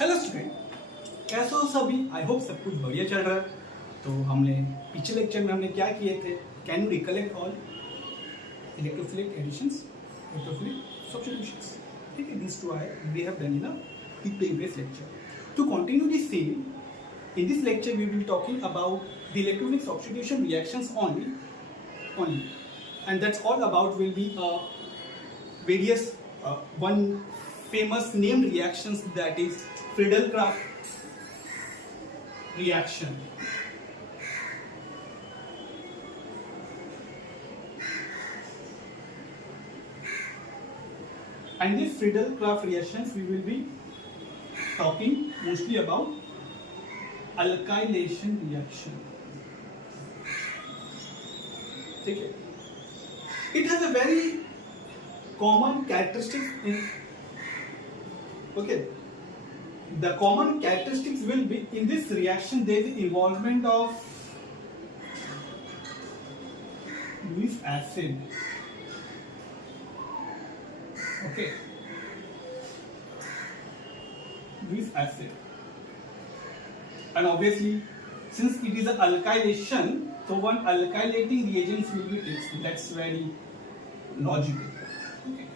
Hello student, कैसे हो सभी। आई होप सब कुछ बढ़िया चल रहा है। तो हमने पिछले लेक्चर में हमने क्या किए थे, can you recollect all electrophilic additions, electrophilic substitutions. ठीक है, this too I we have done in a previous lecture. To continue the same, in this lecture we will be talking about the electrophilic substitution reactions only, and that's all about will be various one famous named reactions, that is Friedel reaction. And these Friedel reactions we will be talking mostly about alkylation reaction. ठीक है, it has a very common characteristic in, okay, the common characteristics will be in this reaction there is involvement of Lewis acid. Okay, Lewis acid, and obviously since it is an alkylation, so one alkylating reagents will be taken. That's very logical. Okay,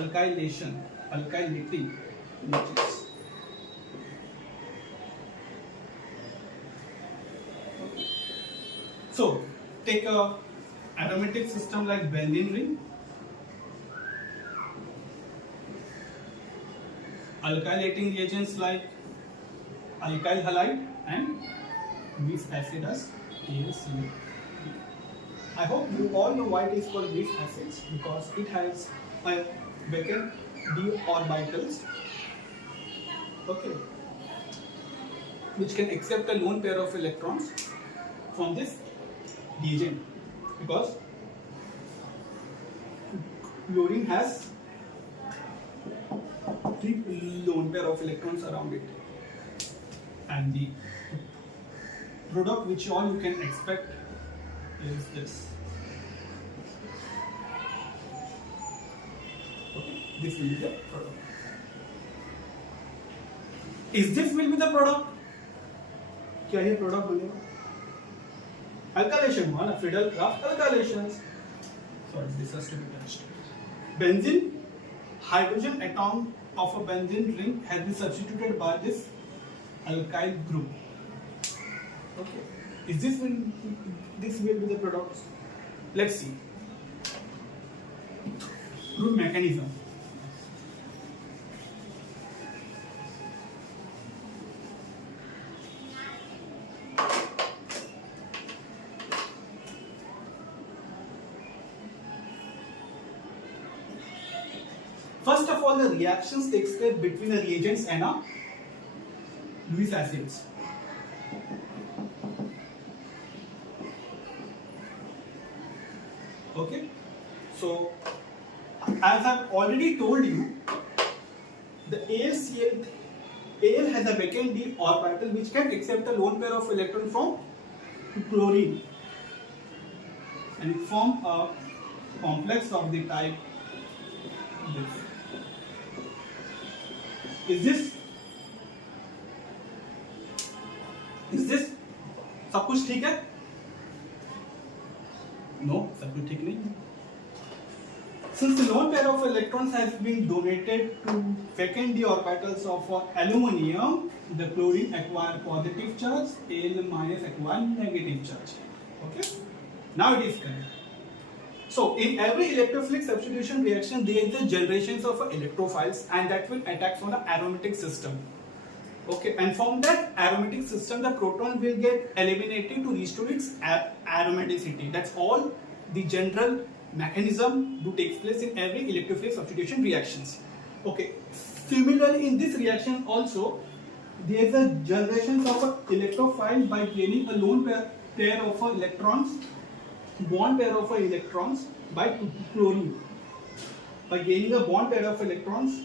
alkylation, alkylating reagents. Okay. So take a aromatic system like benzene ring, alkylating reagents like alkyl halide and Lewis acid as AlCl. I hope you all know why it is called Lewis acids, because it has a vacant d orbitals, okay, which can accept a lone pair of electrons from this reagent, because chlorine has 3 lone pair of electrons around it, and the product which all you can expect is this. Okay, this will be the product. Is this will be the product? क्या ये product बनेगा? Alkylation वाला Friedel alkylations. Sorry, this has to be touched. Benzene, hydrogen atom of a benzene ring has been substituted by this alkyl group. Okay, is this will be the products? Let's see. Group mechanism. First of all, the reactions takes place between the reagents and a Lewis acids. Okay, so as I've already told you, the Al has a vacant d orbital which can accept a lone pair of electron from chlorine and form a complex of the type this. Is this सब कुछ ठीक है? No, सब कुछ ठीक नहीं. Since the lone pair of electrons has been donated to vacant d orbitals of aluminium, the chlorine acquire positive charge, Al minus acquire negative charge. Okay, now it is correct. So in every electrophilic substitution reaction there is the generations of electrophiles, and that will attack on the aromatic system. Okay, and from that aromatic system the proton will get eliminated to restore its aromaticity. That's all the general mechanism do takes place in every electrophilic substitution reactions. Okay, similarly in this reaction also there is a generations of electrophile by gaining a lone pair of electrons, bond pair of electrons by chlorine, by gaining a bond pair of electrons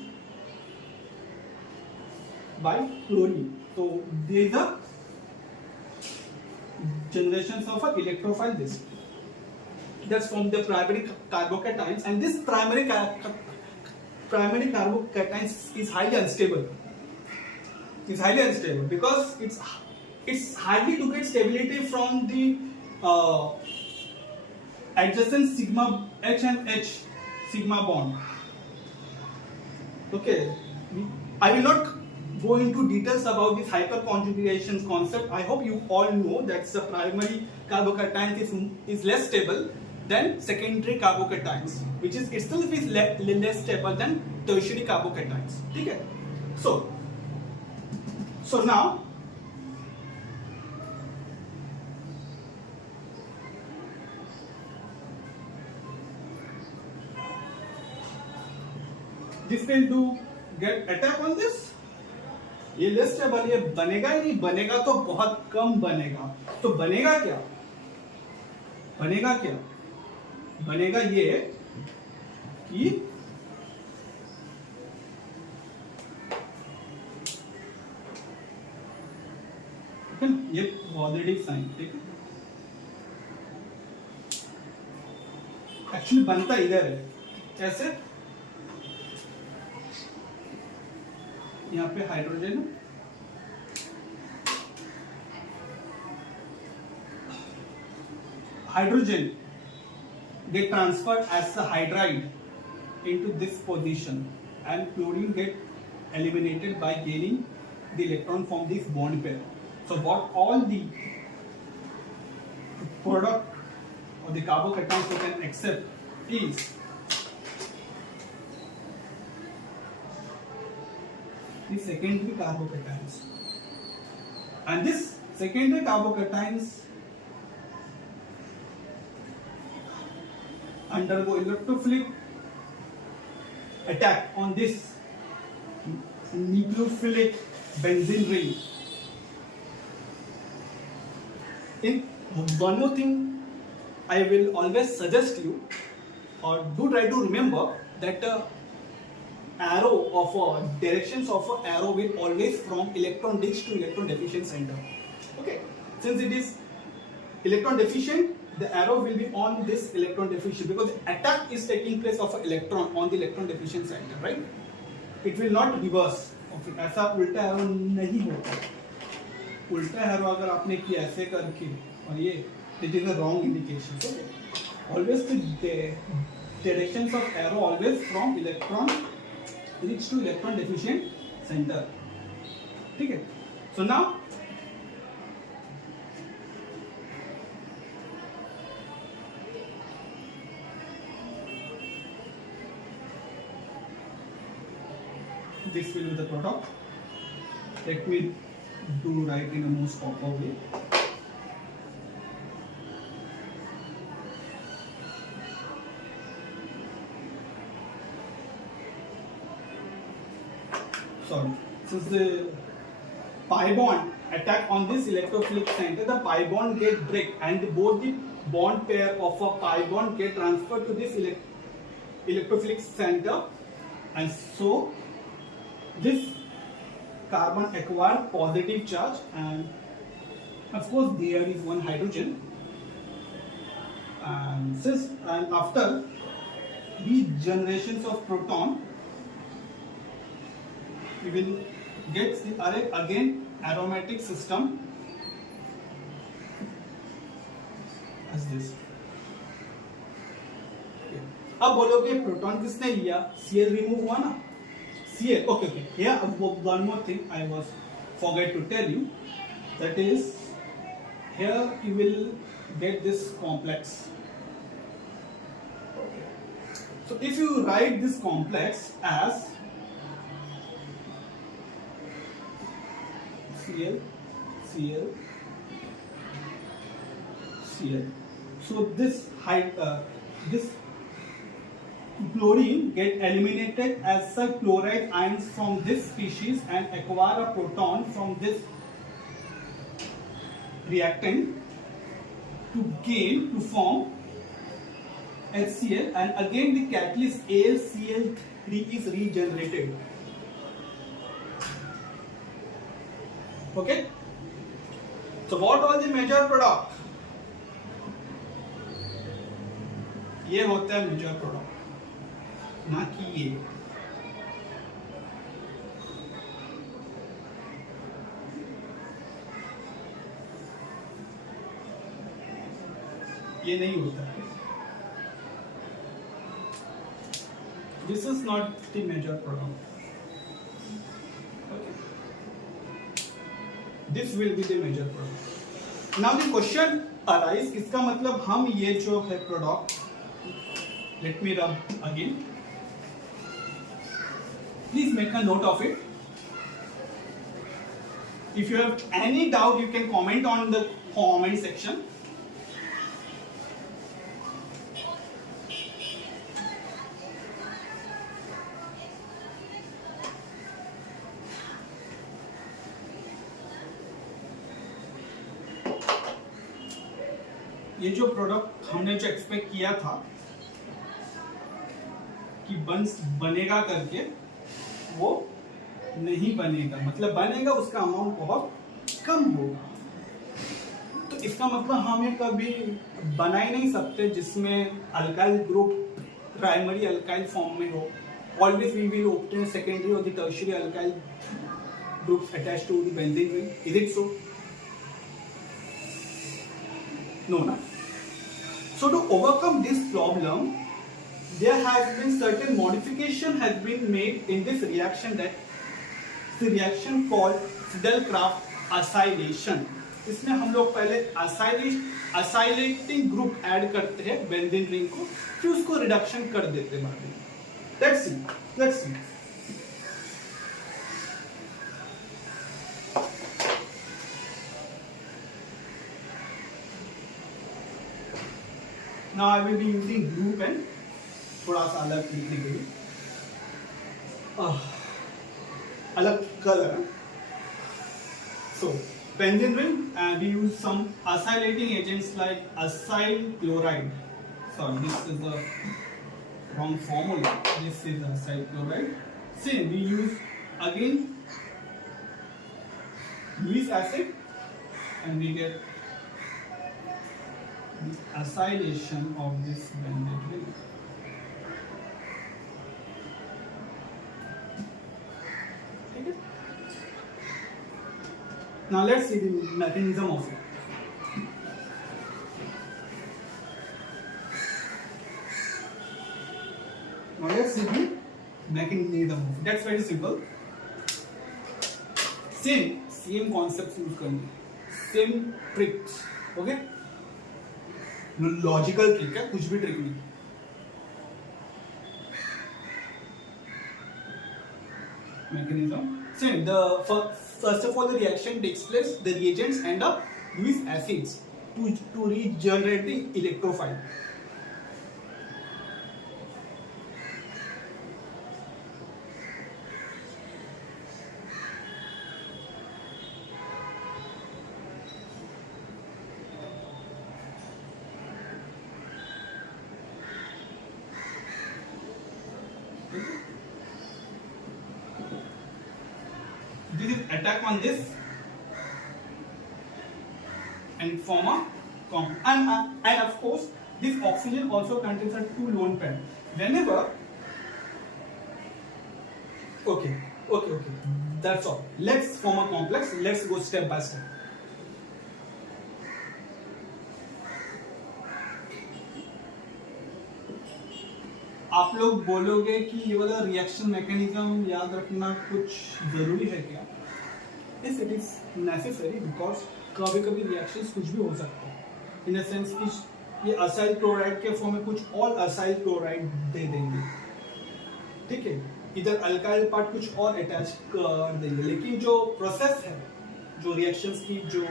by chlorine. So there is a generations of electrophile this. That's from the primary carbocations, and this primary primary carbocations is highly unstable. It's highly unstable because it's hardly to get stability from the adjacent sigma H and H sigma bond. Okay, I will not go into details about this hyperconjugation concept. I hope you all know that the primary carbocation is less stable than secondary carbocations, which is itself is less stable than tertiary carbocations. Okay, so now this will do get attack on this. ये less stable, ये बनेगा ही नहीं, बनेगा तो बहुत कम बनेगा. तो बनेगा क्या? बनेगा ये कि ये पॉजिटिव साइन, ठीक है. एक्चुअली बनता इधर है. कैसे? यहाँ पे hydrogen get transferred as a hydride into this position, and chlorine get eliminated by gaining the electron from this bond pair. So what all the product or the carbocations you can accept is the secondary carbocations, and this secondary carbocations undergo electrophilic attack on this nucleophilic benzene ring. In one more thing, I will always suggest you, or do try to remember that arrow of directions of an arrow will always from electron rich to electron deficient center. Okay, since it is electron deficient, the arrow will be on this electron deficient because the attack is taking place of an electron on the electron deficient center, right? It will not reverse. Okay, ऐसा उल्टा arrow नहीं होता. उल्टा arrow अगर आपने किया ऐसे करके और ये, it is a wrong indication. Okay, always the directions of arrow always from electron rich to electron deficient center. ठीक है. So now this will be the product. Let me do write in a most proper way. Sorry, since the pi bond attack on this electrophilic center, the pi bond get break and both the bond pair of a pi bond get transferred to this electrophilic center, and so this carbon acquire positive charge, and of course there is one hydrogen, and after regenerations of proton we will get the array again aromatic system as this. अब बोलोगे proton किसने लिया? Cl remove हुआ ना? Cl, okay. Here one more thing I was forget to tell you, that is here you will get this complex. So if you write this complex as Cl, Cl, Cl, so this chlorine get eliminated as a chloride ions from this species and acquire a proton from this reactant to form HCl, and again the catalyst AlCl3 is regenerated. Okay, so what are the major product? ये होता है major product, ना कि ये ये नहीं होता है. This is not the major product. Okay. This will be the major product. Now the question arise, इसका मतलब हम ये जो है product, let me rub again. Please make a note of it. If you have any doubt, you can comment on the comment section. ये जो product हमने जो एक्सपेक्ट किया था कि बनेगा करके, वो नहीं बनेगा. मतलब बनेगा, उसका अमाउंट बहुत कम होगा. तो इसका मतलब हमें कभी बना ही नहीं सकते जिसमें alkyl group primary alkyl form में हो. Always we will obtain secondary और the tertiary alkyl groups attached to the benzene ring. Is it so? No, no. So to overcome this problem, there has been certain modification has been made in this reaction, that the reaction called Friedel acylation. इसमें हम लोग पहले acylating group add करते हैं benzene ring को, फिर उसको reduction कर देते हैं बाद में. Let's see. Now I will be using blue pen, थोड़ा सा अलग लिखने के लिए, अलग colour. So benzene ring, and we use some acylating agents like acyl chloride. Sorry, this is the wrong formula. This is acyl chloride. Same, we use again Lewis acid, and we get the acylation of this benzene ring. Okay. Now let's see the mechanism of it. Now let's see the mechanism of it. That's very simple. Same concepts use करेंगे, same tricks. Okay. Logical trick है, कुछ भी trick नहीं. Mechanism. Same. First of all, the reaction takes place. The reagents end up with acids to regenerate the electrophile. This is attack on this and form a compound. And of course, this oxygen also contains a 2 lone pair. Whenever, okay, that's all. Let's form a complex. Let's go step by step. आप लोग बोलोगे कि ये वाला reaction mechanism याद रखना कुछ जरूरी है क्या? Yes, it is necessary because कभी-कभी रिएक्शंस कुछ भी हो सकते हैं. इन द सेंस कि ये असाइल क्लोराइड के फॉर्म में कुछ और असाइल क्लोराइड दे देंगे, ठीक है. इधर अल्काइल पार्ट कुछ और अटैच कर देंगे. लेकिन जो प्रोसेस है, जो रिएक्शंस की जो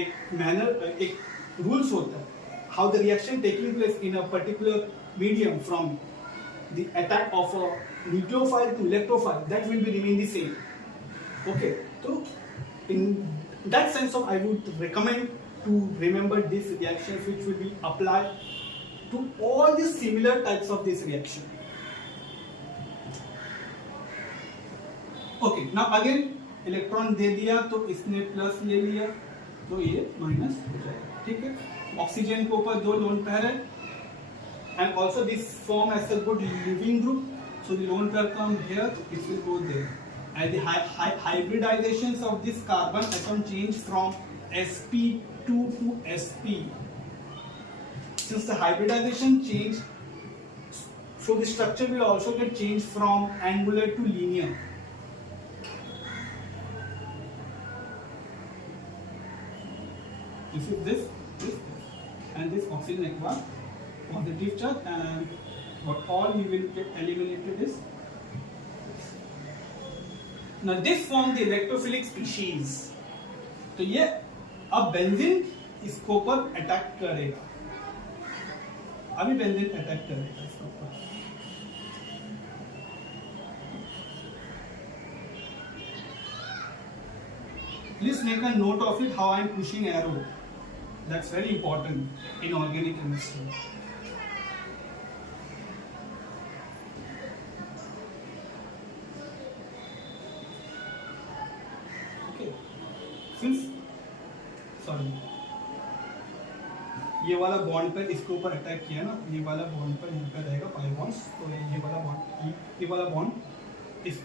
एक मैनर, एक रूल्स होता है, how the reaction taking place in a particular medium from the attack of a nucleophile to electrophile, that will be remain the same. Okay, so in that sense of I would recommend to remember these reactions which will be applied to all the similar types of this reaction. Okay, now again electron दे दिया तो इसने plus ले लिया तो ये minus हो जाएगा, ठीक है. ऑक्सीजन के ऊपर 2 लोन पेयर है. And also this form as a good living group, so the lone pair come here, it will go there. And the hybridizations of this carbon atom change from sp2 to sp. since the hybridization change, so the structure will also get changed from angular to linear. This is this, and this oxygen aqua positive charge, and what all we will get eliminated is. Now this form the electrophilic species. तो ये अब benzene इसको पर attack करेगा, अभी benzene attack करेगा इसके ऊपर. Please make a note of it how I am pushing arrow. That's very important in organic chemistry. Okay. Since ये वाला बॉन्ड पर इसके ऊपर अटैक किया ना, ये वाला बॉन्ड पर यहाँ पे रहेगा पाई बॉन्ड्स, तो ये वाला बॉन्ड इस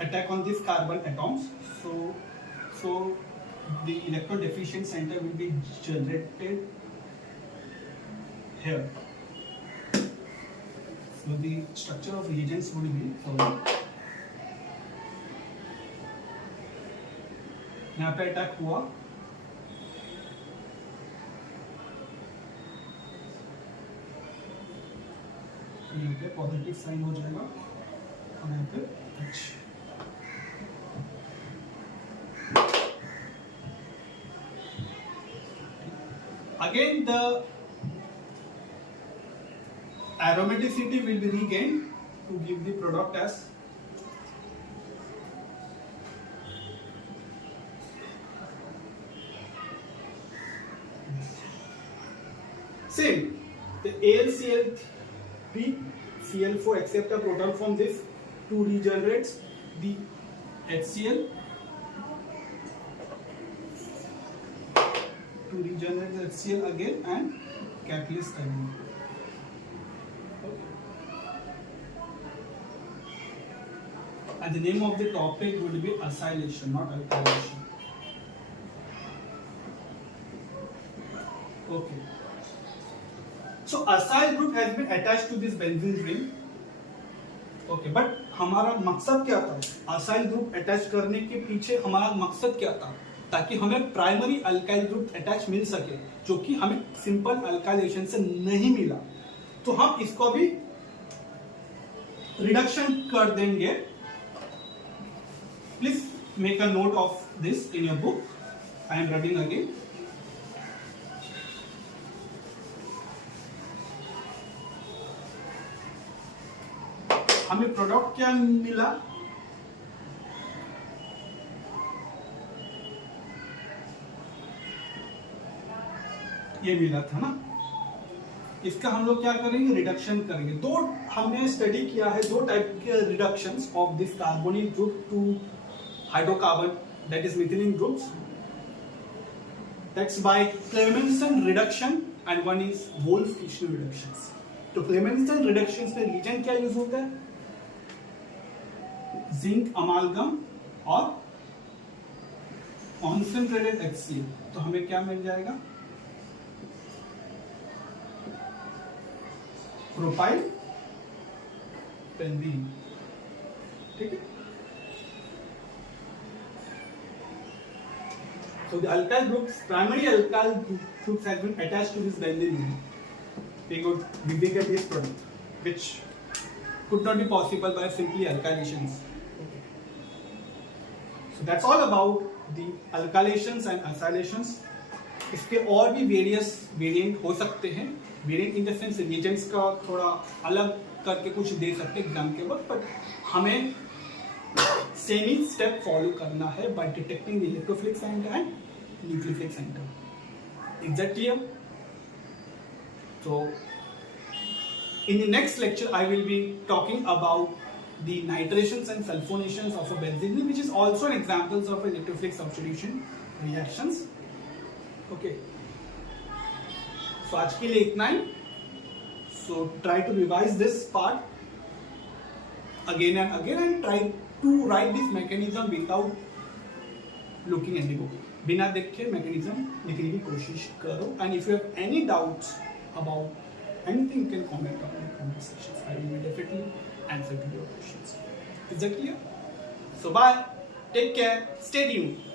attack on this carbon atoms, so the electron deficient center will be generated here. So the structure of reagents would be यहाँ पे अटैक हुआ, यहाँ पे पॉजिटिव साइन हो जाएगा और यहाँ पे H. Again the aromaticity will be regained to give the product as same. The AlCl3 Cl4 accept a proton from this to regenerates the HCl to regenerate the HCl again and catalyst again. And the name of the topic would be acylation, not alkylation. Okay. So acyl group has been attached to this benzene ring. Okay, but हमारा मकसद क्या था? acyl group attach करने के पीछे हमारा मकसद क्या था? ताकि हमें प्राइमरी अल्काइल ग्रुप अटैच मिल सके, जो कि हमें सिंपल अल्काइलेशन से नहीं मिला, तो हम इसको भी रिडक्शन कर देंगे. Please make a note of this in your book. I am reading again. हमें प्रोडक्ट क्या मिला? ये मिला था ना. इसका हम लोग क्या करेंगे? रिडक्शन करेंगे. दो हमने स्टडी किया है, दो टाइप के reductions of this carbonyl group to hydrocarbon, that is methylene groups. That's by Clemmensen reduction and one is Wolff Kishner reductions. तो क्लेमेंसन रिडक्शंस में रीजन क्या यूज होता है? जिंक अमालगम और कॉन्सेंट्रेटेड HCl. तो हमें क्या मिल जाएगा? Propyl benzene. ठीक है. So the alkyl groups, primary alkyl groups has been attached to this benzene. We get this product, which could not be possible by simply alkylations. Okay. So that's all about the alkylations and acylations. इसके और भी variant हो सकते हैं. Variant in the sense reagents का थोड़ा अलग करके कुछ दे सकते हैं एग्जाम के वक्त, बट हमें सेम ही स्टेप फॉलो करना है by detecting the electrophilic centre and nucleophilic centre. Is that clear? So in the next lecture I will be talking about the nitrations and sulfonations of a benzene, which is also an examples of electrophilic substitution reactions. Okay. So आज के लिए इतना ही. So try to revise this part again and try to write this mechanism without looking at the book. बिना देखे mechanism लिखने की कोशिश करो. And if you have any doubts about anything, you can comment on the comment section. I will definitely answer to your questions. Is that clear? So bye, take care, stay tuned.